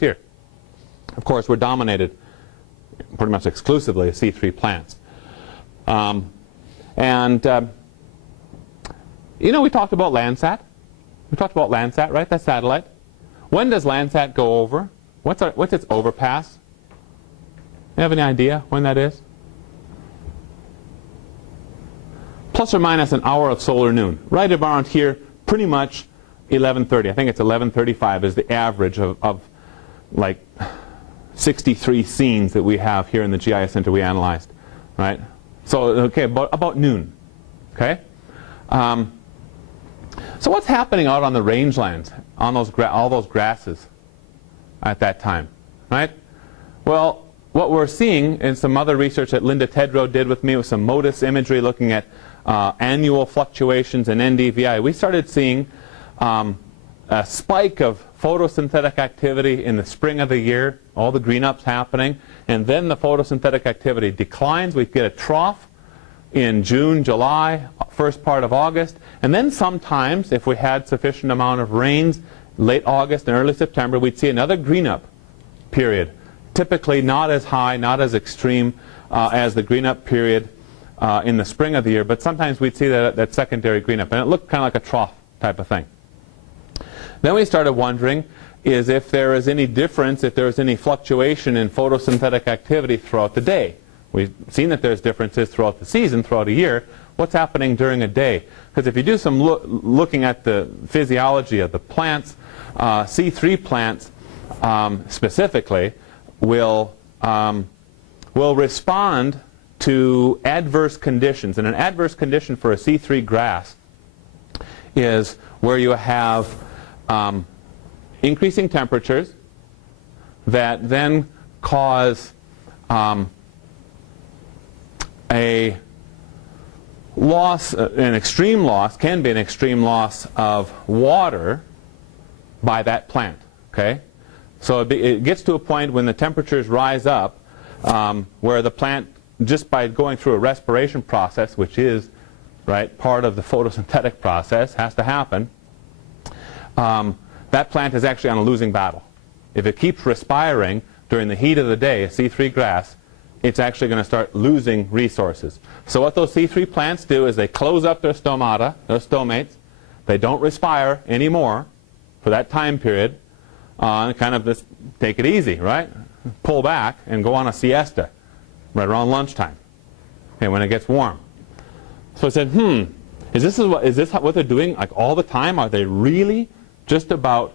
here. Of course, we're dominated pretty much exclusively as C3 plants. You know, we talked about Landsat. We talked about Landsat, right? That satellite. When does Landsat go over? What's its overpass? You have any idea when that is? Plus or minus an hour of solar noon. Right around here, pretty much 11:30. I think it's 11:35 is the average of like 63 scenes that we have here in the GIS center we analyzed, right? So, okay, about noon, okay? So what's happening out on the rangelands, on all those grasses at that time, right? Well, what we're seeing in some other research that Linda Tedrow did with me with some MODIS imagery looking at annual fluctuations in NDVI, we started seeing a spike of photosynthetic activity in the spring of the year, all the green ups happening, and then the photosynthetic activity declines. We get a trough in June, July, first part of August, and then sometimes, if we had sufficient amount of rains, late August and early September, we'd see another green up period. Typically not as high, not as extreme as the green up period in the spring of the year, but sometimes we'd see that secondary green up, and it looked kind of like a trough type of thing. Then we started wondering is if there is any difference, if there is any fluctuation in photosynthetic activity throughout the day. We've seen that there's differences throughout the season, throughout a year. What's happening during a day? Because if you do some looking at the physiology of the plants, C3 plants specifically will respond to adverse conditions. And an adverse condition for a C3 grass is where you have increasing temperatures that then cause a loss, an extreme loss, can be an extreme loss of water by that plant. Okay, so it gets to a point when the temperatures rise up where the plant, just by going through a respiration process, which is part of the photosynthetic process, has to happen. That plant is actually on a losing battle. If it keeps respiring during the heat of the day, a C3 grass, it's actually going to start losing resources. So what those C3 plants do is they close up their stomata, their stomates. They don't respire anymore for that time period. And kind of just take it easy, right? Pull back and go on a siesta right around lunchtime, when it gets warm. So I said, is this what they're doing like all the time? Are they really just about,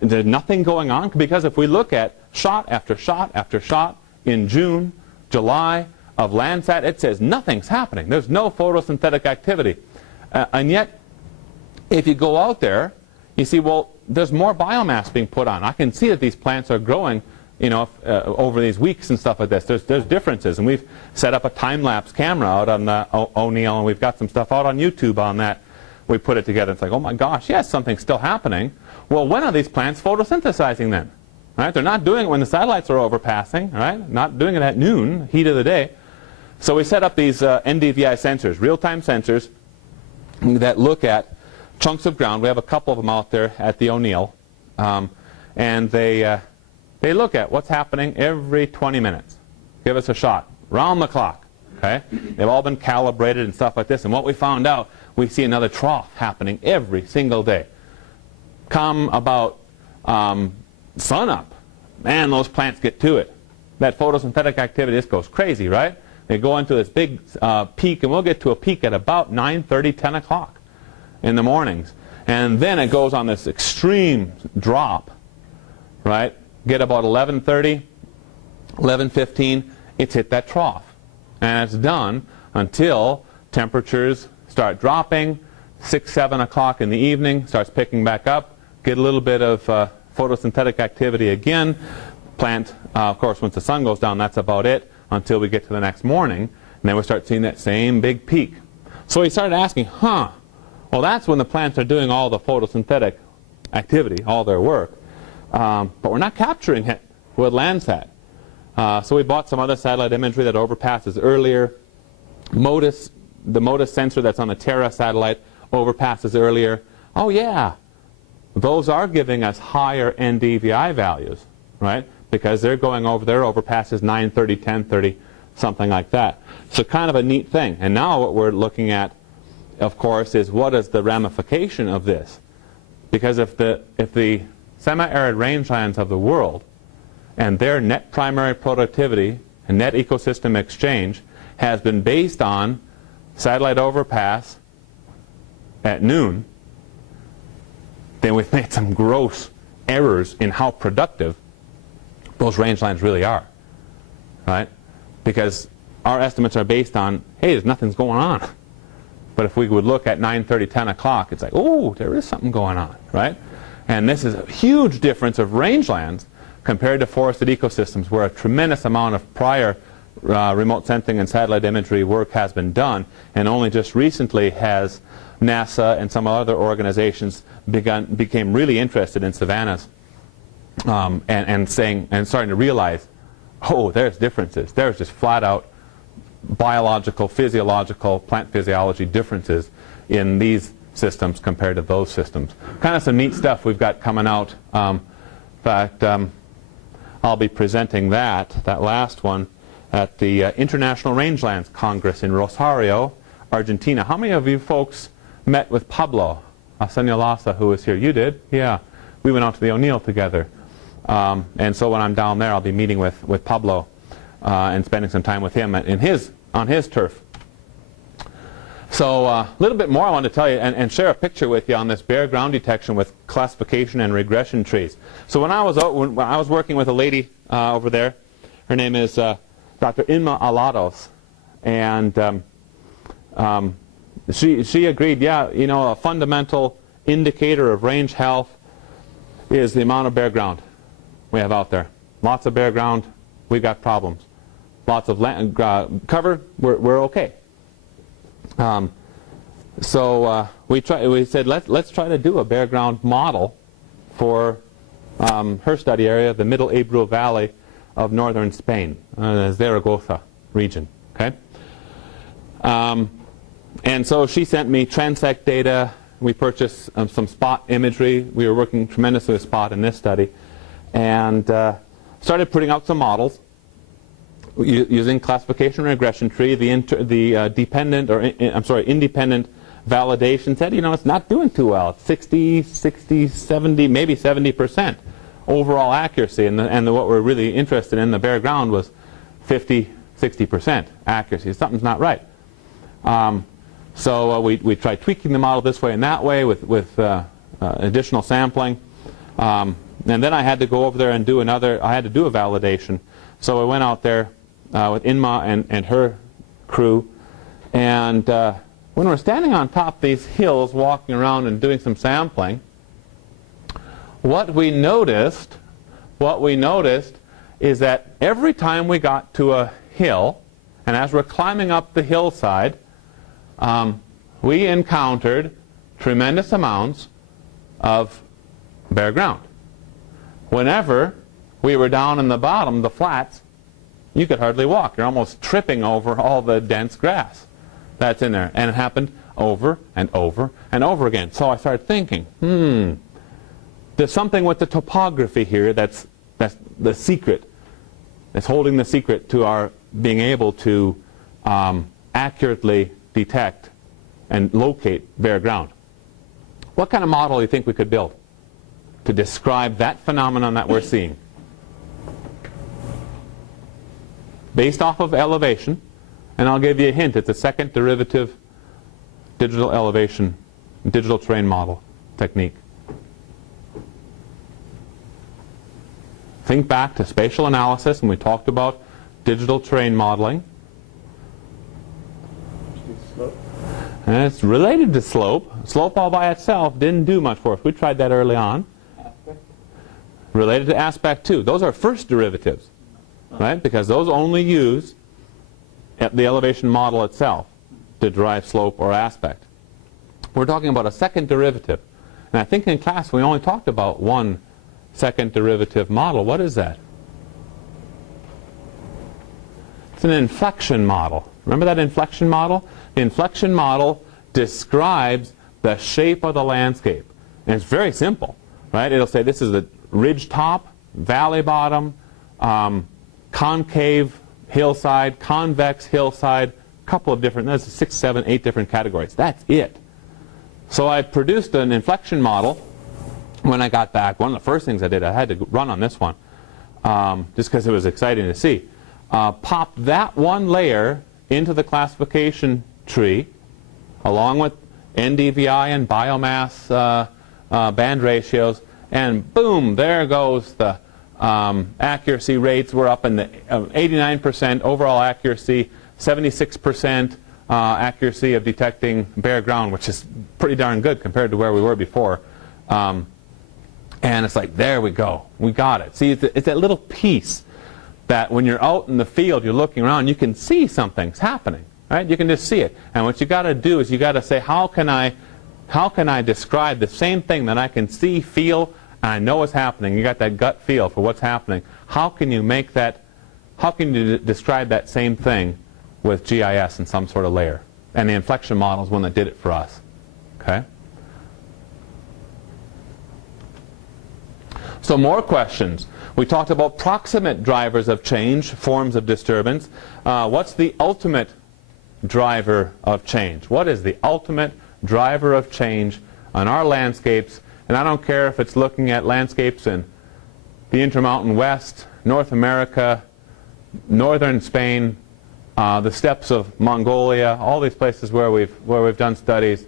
there's nothing going on? Because if we look at shot after shot after shot in June, July of Landsat, it says nothing's happening. There's no photosynthetic activity. And yet, if you go out there, you see, well, there's more biomass being put on. I can see that these plants are growing, over these weeks and stuff like this. There's differences. And we've set up a time-lapse camera out on the O'Neill, and we've got some stuff out on YouTube on that. We put it together. It's like, oh my gosh, yes, something's still happening. Well, when are these plants photosynthesizing then? Right? They're not doing it when the satellites are overpassing, right? Not doing it at noon, heat of the day. So we set up these NDVI sensors, real-time sensors that look at chunks of ground. We have a couple of them out there at the O'Neill. And they look at what's happening every 20 minutes. Give us a shot, round the clock. Okay? They've all been calibrated and stuff like this. And what we found out, we see another trough happening every single day. Come about sunup, man, those plants get to it. That photosynthetic activity just goes crazy, right? They go into this big peak, and we'll get to a peak at about 9:30, 10 o'clock in the mornings. And then it goes on this extreme drop, right? Get about 11:30, 11:15, it's hit that trough. And it's done until temperatures start dropping, 6, 7 o'clock in the evening, starts picking back up, get a little bit of photosynthetic activity again. Plant, of course, once the sun goes down, that's about it until we get to the next morning. And then we start seeing that same big peak. So we started asking, well, that's when the plants are doing all the photosynthetic activity, all their work. But we're not capturing it with Landsat. So we bought some other satellite imagery that overpasses earlier. MODIS, the MODIS sensor that's on the Terra satellite, overpasses earlier. Oh yeah, those are giving us higher NDVI values. right? Because they're going over, their overpass is 930, 1030, something like that. So kind of a neat thing. And now what we're looking at, of course, is what is the ramification of this? Because if the semi-arid rangelands of the world and their net primary productivity and net ecosystem exchange has been based on satellite overpass at noon, then we've made some gross errors in how productive those rangelands really are, right? Because our estimates are based on, hey, nothing's going on. But if we would look at 9:30, 10 o'clock, it's like, oh, there is something going on, right? And this is a huge difference of rangelands compared to forested ecosystems, where a tremendous amount of prior remote sensing and satellite imagery work has been done, and only just recently has NASA and some other organizations became really interested in savannas and starting to realize, oh, there's differences. There's just flat out biological, physiological, plant physiology differences in these systems compared to those systems. Kind of some neat stuff we've got coming out. In fact, I'll be presenting that last one, at the International Rangelands Congress in Rosario, Argentina. How many of you folks met with Pablo Asenio-Lasa, who was here? You did? Yeah. We went out to the O'Neill together. And so when I'm down there, I'll be meeting with Pablo and spending some time with him on his turf. So a little bit more I want to tell you and share a picture with you on this bare ground detection with classification and regression trees. So when I was working with a lady over there, her name is Dr. Inma Alados, and she agreed, yeah, you know, a fundamental indicator of range health is the amount of bare ground we have out there. Lots of bare ground, we got problems. Lots of land cover, we're okay. So we said let's try to do a bare ground model for her study area, the Middle Ebro Valley of northern Spain, the Zaragoza region. Okay. And so she sent me transect data. We purchased some spot imagery. We were working tremendously with spot in this study, and started putting out some models using classification regression tree. The independent validation said, you know, it's not doing too well. It's 60, 70, maybe 70% overall accuracy, and what we're really interested in, the bare ground, was 50, 60% accuracy. Something's not right. So we tried tweaking the model this way and that way with additional sampling. And then I had to go over there and I had to do a validation. So I went out there with Inma and her crew. And when we're standing on top of these hills, walking around and doing some sampling, what we noticed is that every time we got to a hill, and as we're climbing up the hillside, we encountered tremendous amounts of bare ground. Whenever we were down in the bottom, the flats, you could hardly walk. You're almost tripping over all the dense grass that's in there. And it happened over and over and over again. So I started thinking, there's something with the topography here that's the secret, that's holding the secret to our being able to accurately detect and locate bare ground. What kind of model do you think we could build to describe that phenomenon that we're seeing? Based off of elevation, and I'll give you a hint, it's a second derivative digital elevation, digital terrain model technique. Think back to spatial analysis, and we talked about digital terrain modeling. And it's related to slope. Slope all by itself didn't do much for us. We tried that early on. Related to aspect too. Those are first derivatives, right? Because those only use the elevation model itself to derive slope or aspect. We're talking about a second derivative. And I think in class we only talked about one second derivative model. What is that? It's an inflection model. Remember that inflection model? The inflection model describes the shape of the landscape. And it's very simple, right? It'll say this is the ridge top, valley bottom, concave hillside, convex hillside, a couple of different, there's 6, 7, 8 different categories. That's it. So I produced an inflection model when I got back. One of the first things I did, I had to run on this one, just because it was exciting to see. Pop that one layer into the classification tree, along with NDVI and biomass band ratios, and boom, there goes the accuracy rates. We're up in the 89% overall accuracy, 76% accuracy of detecting bare ground, which is pretty darn good compared to where we were before. And it's like, there we go, we got it. See, it's that little piece that when you're out in the field, you're looking around, you can see something's happening, right? You can just see it. And what you got to do is you got to say, how can I describe the same thing that I can see, feel, and I know is happening? You got that gut feel for what's happening. How can you make that? How can you describe that same thing with GIS in some sort of layer? And the inflection model is one that did it for us. Okay. So more questions. We talked about proximate drivers of change, forms of disturbance. What's the ultimate driver of change? What is the ultimate driver of change on our landscapes? And I don't care if it's looking at landscapes in the Intermountain West, North America, northern Spain, the steppes of Mongolia, all these places where we've done studies.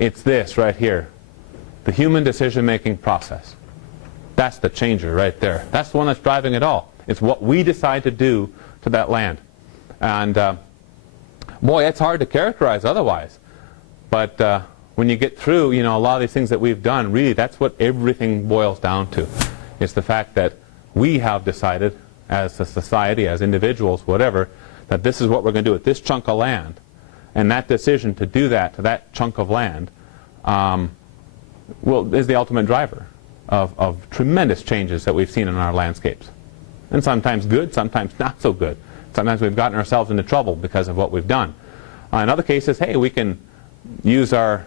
It's this right here, the human decision-making process. That's the changer right there. That's the one that's driving it all. It's what we decide to do to that land. And boy, it's hard to characterize otherwise. But when you get through, you know, a lot of these things that we've done, really, that's what everything boils down to. It's the fact that we have decided, as a society, as individuals, whatever, that this is what we're going to do with this chunk of land. And that decision to do that to that chunk of land is the ultimate driver of tremendous changes that we've seen in our landscapes. And sometimes good, sometimes not so good. Sometimes we've gotten ourselves into trouble because of what we've done. In other cases, hey, we can use our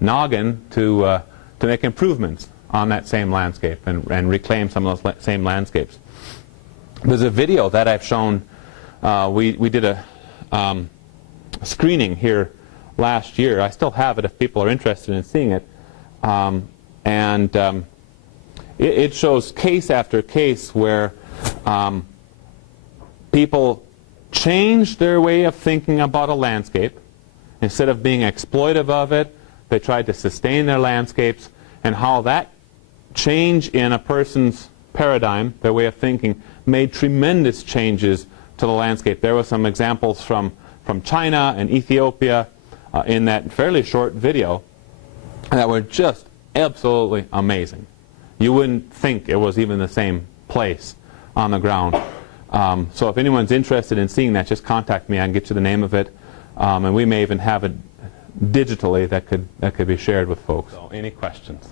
noggin to make improvements on that same landscape and reclaim some of those same landscapes. There's a video that I've shown. We did a screening here last year. I still have it if people are interested in seeing it. It shows case after case where people changed their way of thinking about a landscape. Instead of being exploitive of it, they tried to sustain their landscapes, and how that change in a person's paradigm, their way of thinking, made tremendous changes to the landscape. There were some examples from China and Ethiopia in that fairly short video that were just absolutely amazing. You wouldn't think it was even the same place on the ground. So if anyone's interested in seeing that, just contact me. I can get you the name of it, and we may even have it digitally that could be shared with folks. So, any questions?